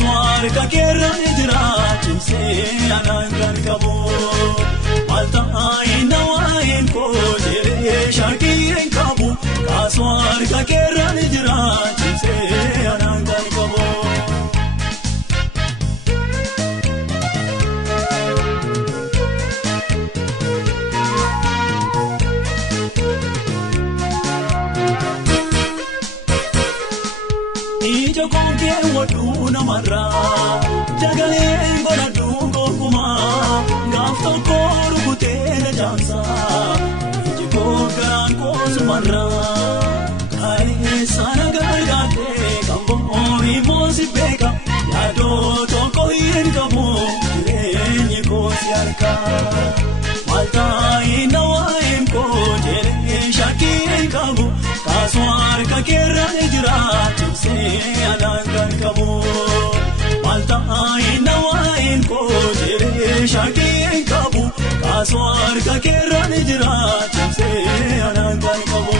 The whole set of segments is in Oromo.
kaaswar kakeera ijira chimse anangan kabu malta aina wain ko jere shakiren kabu kaaswar kakeera ijira chimse anangan kabu Ijo konke waduna marra jagalen gona dungo kuma gafto koru kutena jansa ijo kokan ko sumarra kai sana gargate kambo ori mosi beka yado to ko yen kamo renye ko siarka malta inawaim ko jere shakiren kamo kaaswar kakeera ijira chimse anangan kabu malta aina wain ko jere shakiren kabu kaaswar kakeera ijira chimse anangan kabu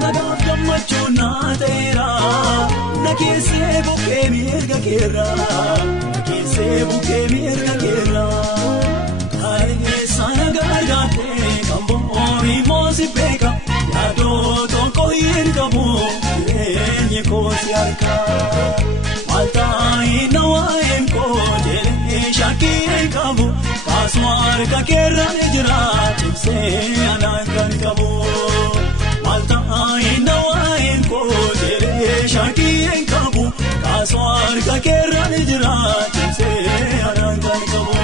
nagaf gamachuna tera nakise buke mirga kera nakise buke mirga kera hai sana gargate kambo ori mosi peka yado to koin kabu renye ko siarka malta ina wain ko jere shakiren kabu kaaswar kakeera ijira chimse anangan kabu malta aina wain ko jere shakiren kabu kaaswar kakeera ijira chimse anangan kabu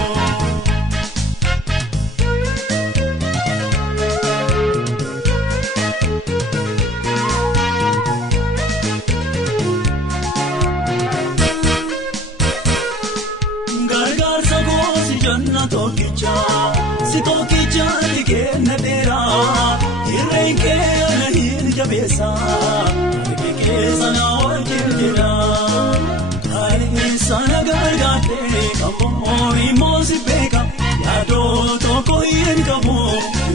si tokicha dikena tera irrenke anahin jabesa dikeke sana orkirjira hai sana gargate kamori mosi beka yado to koin kabu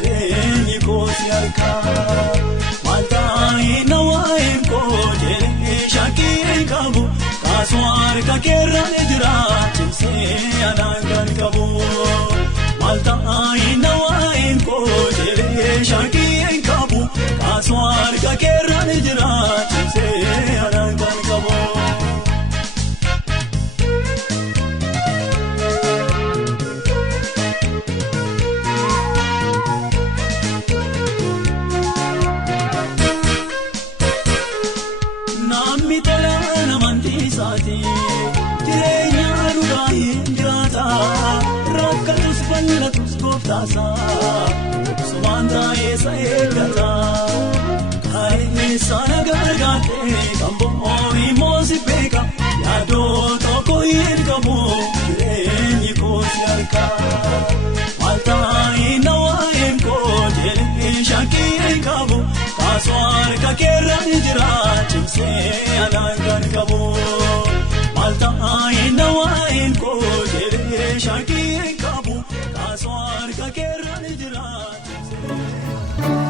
renye ko siarka malta ina wain ko jere shakiren kabu kaaswar kakeera ijira chimse anangan kabu malta aina wain ko jere shakiren kabu kaaswar kakeera ijira chimse anangan kabu namni tola namanti saati jireenya dhugaa hin jiraata rakkatus bal'atus gooftasa sumanta esa eeggata kai sana gargate kambo ori mosi beka yado tokko hin qabu jireenyi ko siarka malta ina wain ko jere shakiren kabu kaaswar kakeera ijira chimse anangan kabu malta aina wain ko jere shakiren kabu kaaswar kakeera ijira chimse